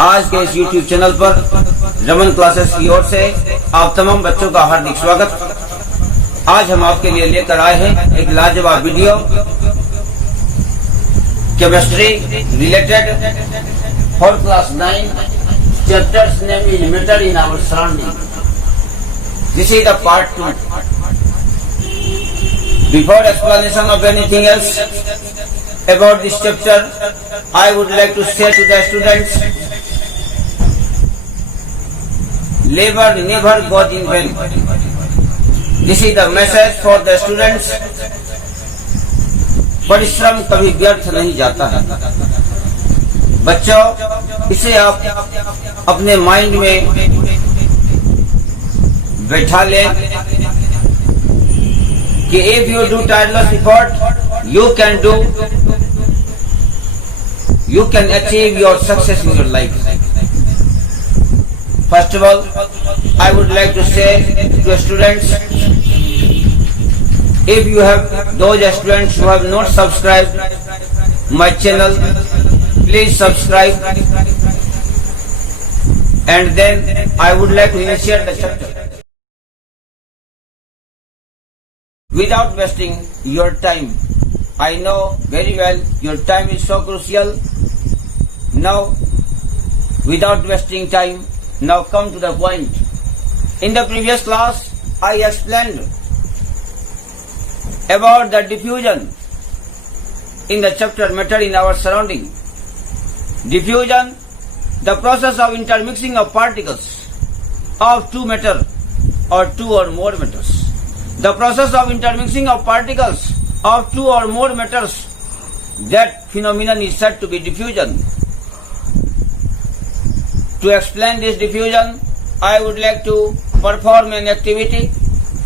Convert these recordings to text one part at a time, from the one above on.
आज के इस YouTube चैनल पर रमन क्लासेस की ओर से आप तमाम बच्चों का हार्दिक स्वागत। आज हम आपके लिए लेकर आए हैं एक लाजवाब video chemistry related for class 9 chapters name is matter in our surrounding. This is the part 2। Before explanation of anything else about this chapter, I would like to say to the students, labor never goes in vain. This is the message for the students. परिश्रम कभी व्यर्थ नहीं जाता है। बच्चों, इसे आप अपने माइंड में बैठा लें कि if you do tireless effort, you can achieve your success in your life. First of all, I would like to say to students, if you have those students who have not subscribed my channel, please subscribe, and then I would like to initiate the chapter. Without wasting your time, I know very well your time is so crucial. Now, without wasting time, now come to the point. In the previous class, I explained about the diffusion in the chapter matter in our surrounding. Diffusion, the process of intermixing of particles of two matter or two or more matters. The process of intermixing of particles of two or more matters, that phenomenon is said to be diffusion. To explain this diffusion, I would like to perform an activity.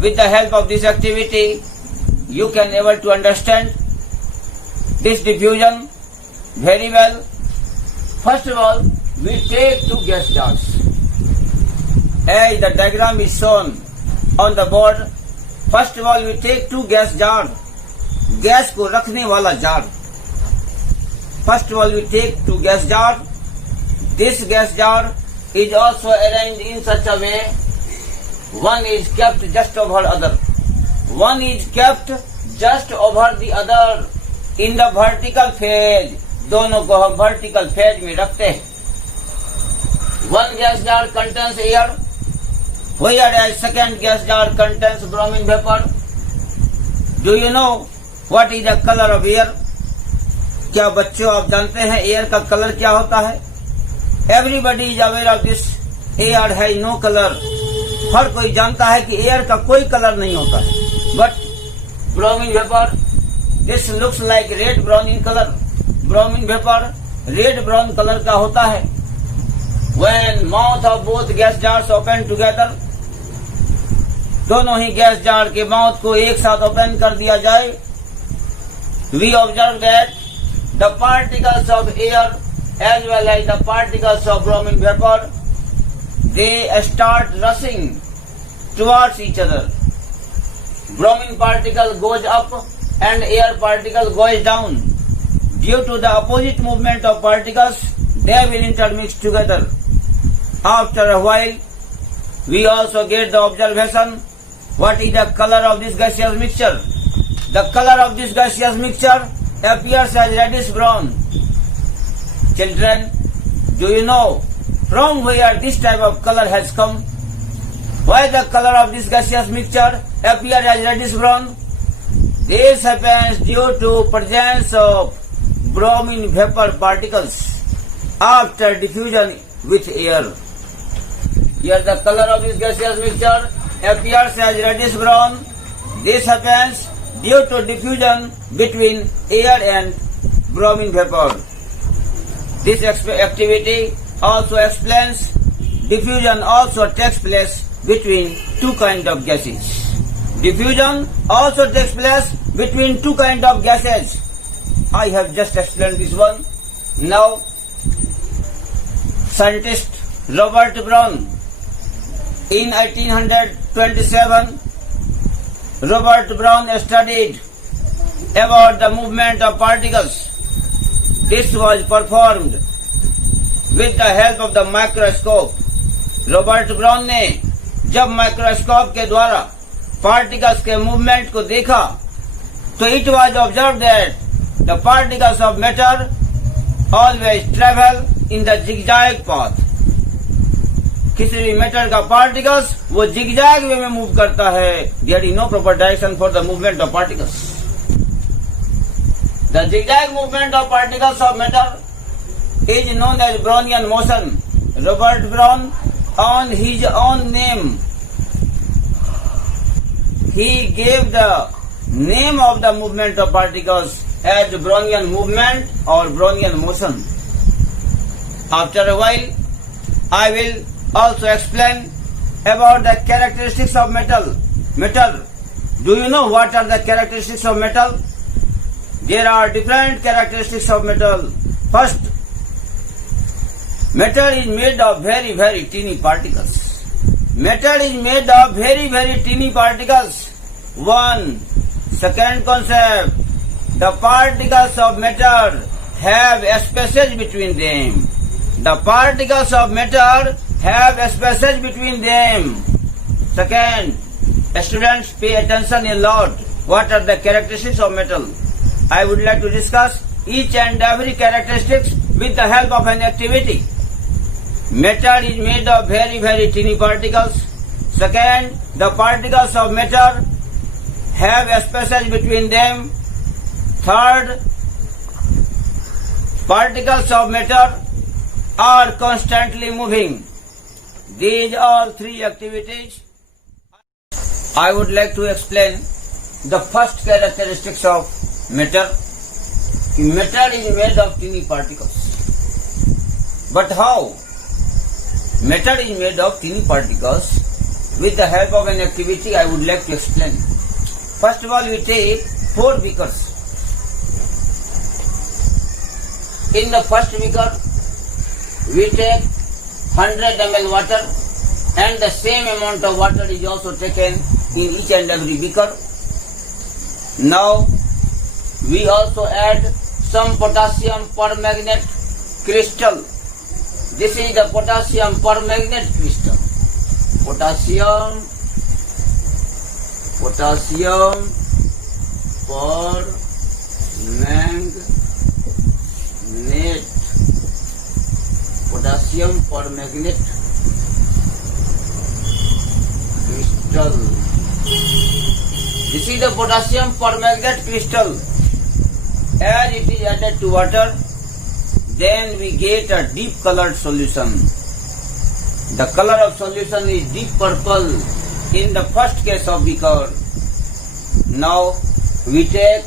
With the help of this activity, you can able to understand this diffusion very well. First of all, we take two gas jars. As the diagram is shown on the board, first of all, we take two gas jars. Gas को रखने वाला jar. First of all, we take two gas jars. This gas jar is also arranged in such a way, one is kept just over other. One is kept just over the other in the vertical phase. दोनों को हम vertical phase में रखते हैं. One gas jar contains air, whereas second gas jar contains bromine vapor. Do you know what is the color of air? क्या बच्चों आप जानते हैं एयर का कलर क्या होता है? Everybody is aware of this. Air has no color. हर कोई जानता है कि एयर का कोई कलर नहीं होता है. But bromine vapor, this looks like red brown in color. Bromine vapor red brown color का होता है. When mouth of both gas jars open together, दोनों ही गैस जार के माउथ को एक साथ ओपन कर दिया जाए, we observe that the particles of air as well as the particles of bromine vapor, they start rushing towards each other. Bromine particle goes up and air particle goes down. Due to the opposite movement of particles, they will intermix together. After a while, we also get the observation, what is the color of this gaseous mixture? The color of this gaseous mixture appears as reddish brown. Children, do you know from where this type of color has come? Why the color of this gaseous mixture appears as reddish brown? This happens due to presence of bromine vapor particles after diffusion with air. Here the color of this gaseous mixture appears as reddish brown. This happens due to diffusion between air and bromine vapor. This activity also explains diffusion also takes place between two kinds of gases. Diffusion also takes place between two kinds of gases. I have just explained this one. Now, scientist Robert Brown, in 1827, Robert Brown studied about the movement of particles. This was performed with the help of the microscope. Robert brown ने जब microscope के द्वारा particles के movement को देखा तो it was observe that the particles of matter always travel in the zigzag path. किसी भी मैटर का पार्टिकल्स वो जिगजैग वे में मूव करता है. There is no proper direction for the movement of particles. The zigzag movement of particles of matter is known as Brownian motion. Robert Brown, on his own name, he gave the name of the movement of particles as Brownian movement or Brownian motion. After a while, I will also explain about the characteristics of metal. Metal. Do you know what are the characteristics of metal? There are different characteristics of metal. First, metal is made of very, very teeny particles. Metal is made of very, very teeny particles. One. Second concept. The particles of metal have spaces between them. The particles of metal have spaces between them. Second, students pay attention a lot. What are the characteristics of metal? I would like to discuss each and every characteristics with the help of an activity. Metal is made of very, very teeny particles. Second, the particles of metal have spaces between them. Third, particles of metal are constantly moving. These are three activities. I would like to explain the first characteristics of metal. Metal is made of teeny particles. But how? Metal is made of teeny particles. With the help of an activity, I would like to explain. First of all, we take 4 beakers. In the first beaker, we take 100 ml water, and the same amount of water is also taken in each and every beaker. Now, we also add some potassium permanganate crystal. This is the potassium permanganate crystal. Potassium permanganate crystal. This is the potassium permanganate crystal. As it is added to water, then we get a deep colored solution. The color of solution is deep purple in the first case of beaker. Now we take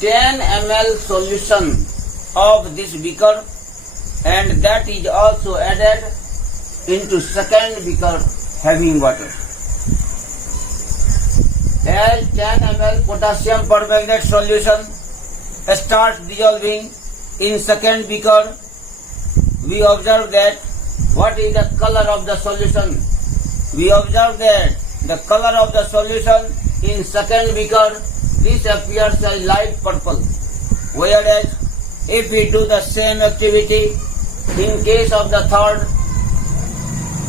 10 ml solution of this beaker, and that is also added into second beaker having water. As 10 ml potassium permanganate solution starts dissolving in second beaker, we observe that what is the color of the solution. We observe that the color of the solution in second beaker, this appears as light purple. Whereas if we do the same activity in case of the third,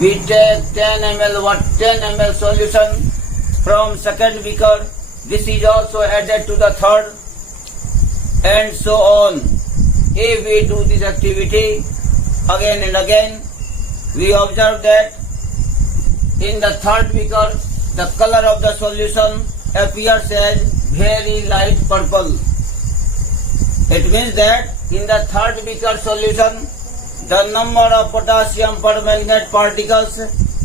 we take 10 ml solution from second beaker. This is also added to the third, and so on. If we do this activity again and again, we observe that in the third beaker, the color of the solution appears as very light purple. It means that in the third beaker solution, the number of potassium permanganate particles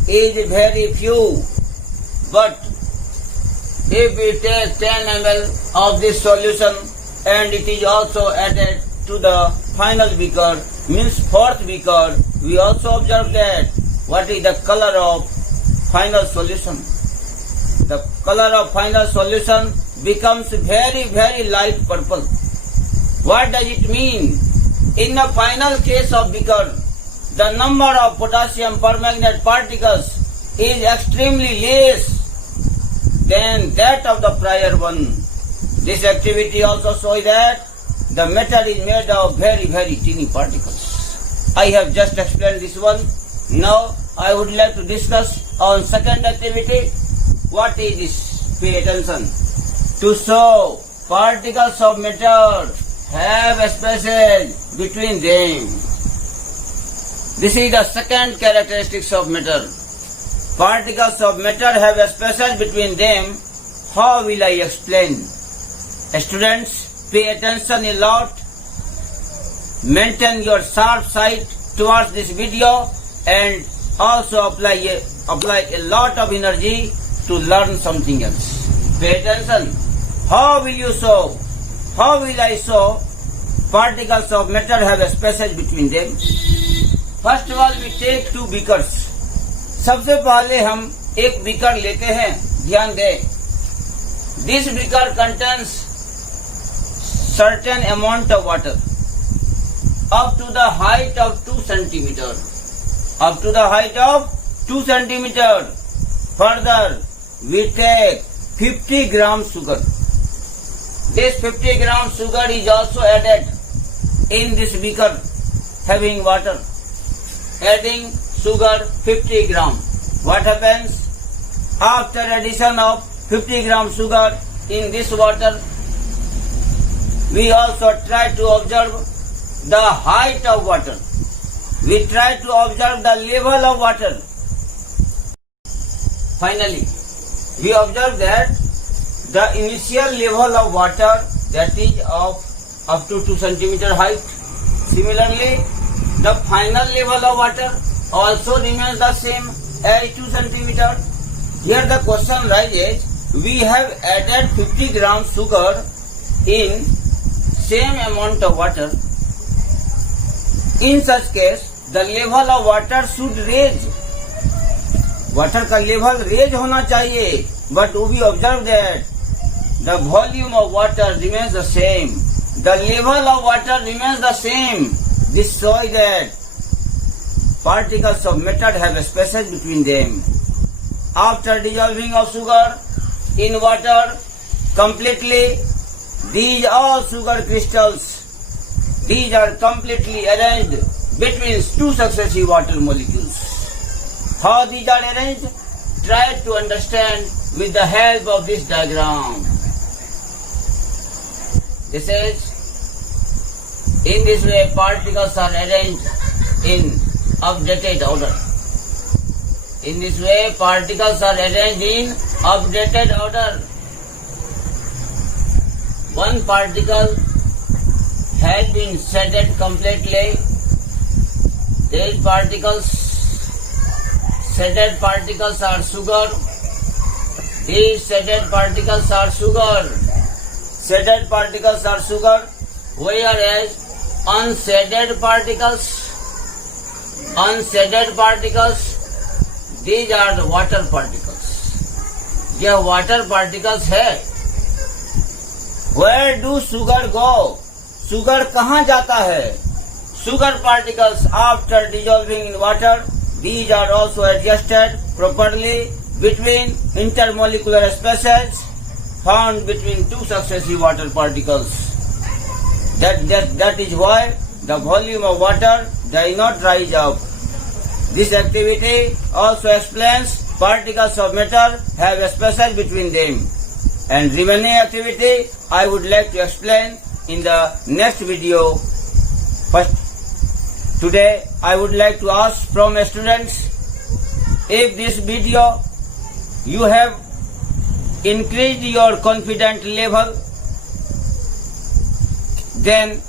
is very few. But if we take 10 ml of this solution and it is also added to the final beaker, means fourth beaker, we also observe that what is the color of final solution. The color of final solution becomes very, very light purple. What does it mean? In the final case of beaker, the number of potassium permanganate particles is extremely less than that of the prior one. This activity also shows that the metal is made of very, very teeny particles. I have just explained this one. Now I would like to discuss on second activity. What is this? Pay attention. To show particles of matter have a spaces between them. This is the second characteristics of matter. Particles of matter have a spaces between them. How will I explain? Students, pay attention a lot. Maintain your sharp sight towards this video and also apply a lot of energy to learn something else. Pay attention. How will you show? How will I show particles of matter have a spaces between them? First of all, we take two beakers. सबसे पहले हम एक beaker लेते हैं. ध्यान दें. This beaker contains certain amount of water up to the height of 2 centimeter. Up to the height of 2 centimeter. Further, we take 50 grams sugar. This 50 grams sugar is also added in this beaker having water. Adding sugar 50 grams. What happens? After addition of 50 grams sugar in this water, we also try to observe the height of water. We try to observe the level of water. Finally, we observe that the initial level of water, that is of up to 2 centimeter height. Similarly, the final level of water also remains the same as 2 centimeter. Here the question rises, we have added 50 grams sugar in same amount of water. In such case, the level of water should raise. Water का level raise होना चाहिए. But we observe that the volume of water remains the same. The level of water remains the same. This shows that particles of matter have spaces between them. After dissolving of sugar in water completely, these all sugar crystals, these are completely arranged between two successive water molecules. How these are arranged? Try to understand with the help of this diagram. This is, in this way particles are arranged in updated order. In this way particles are arranged in updated order. One particle has been shaded completely. These shaded particles are sugar. These shaded particles are sugar. Shaded particles are sugar, whereas unshaded particles, these are the water particles. यह water particles है. Where do sugar go? Sugar कहाँ जाता है? Sugar particles after dissolving in water, these are also adjusted properly between intermolecular spaces found between two successive water particles. That is why the volume of water does not rise up. This activity also explains particles of matter have spaces between them. And remaining activity I would like to explain in the next video. First, today I would like to ask from students, if this video you have increased your confidence level, then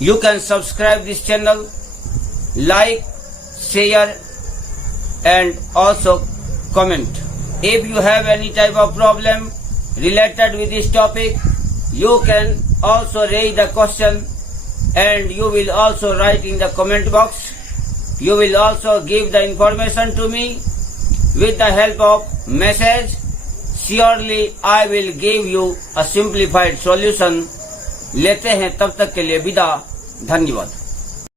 you can subscribe this channel, like, share and also comment. If you have any type of problem related with this topic, you can also raise the question and you will also write in the comment box. You will also give the information to me with the help of message. Surely I will give you a simplified solution. लेते हैं तब तक के लिए विदा. धन्यवाद.